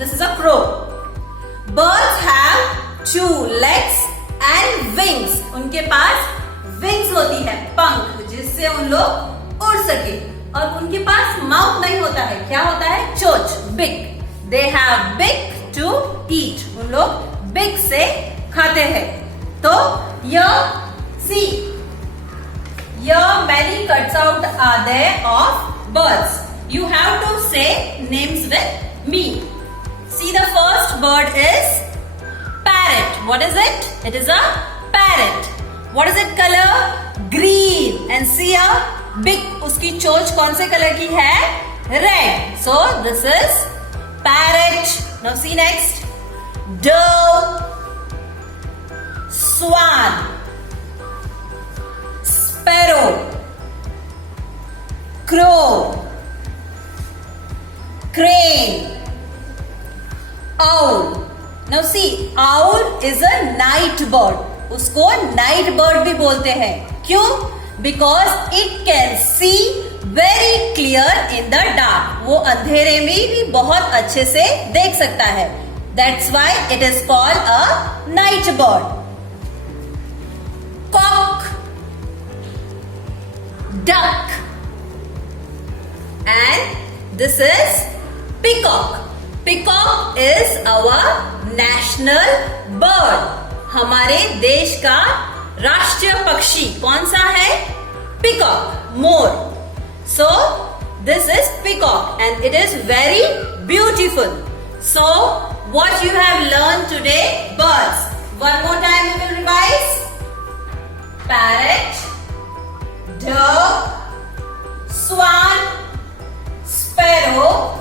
this is a crow. Birds have two legs and wings. उनके पास wings होती है, पंख, जिससे उन लोग उड़ सके. और उनके पास माउथ नहीं होता है, क्या होता है? चोंच, beak. They have beak to eat. उन लोग beak से खाते हैं. तो here see, here many cuts out are there of birds. You have to say names with me. See, the first bird is parrot. What is it? It is a parrot. What is it color? Green. And see a big, उसकी चोंच कौन से colour की है? Red. So this is parrot. Now see next. Dove, swan, sparrow, crow, crane, owl. Now see, owl is a night bird. उसको night bird भी बोलते हैं. क्यों? Because it can see very clear in the dark. वो अंधेरे में भी बहुत अच्छे से देख सकता है. That's why it is called a night bird. Cock, duck, and this is peacock. Peacock is our national bird. हमारे देश का राष्ट्रीय पक्षी कौन सा है? Peacock, more. So this is peacock and it is very beautiful. So what you have learned today? Birds. One more time we will revise. Parrot, dove, swan, sparrow,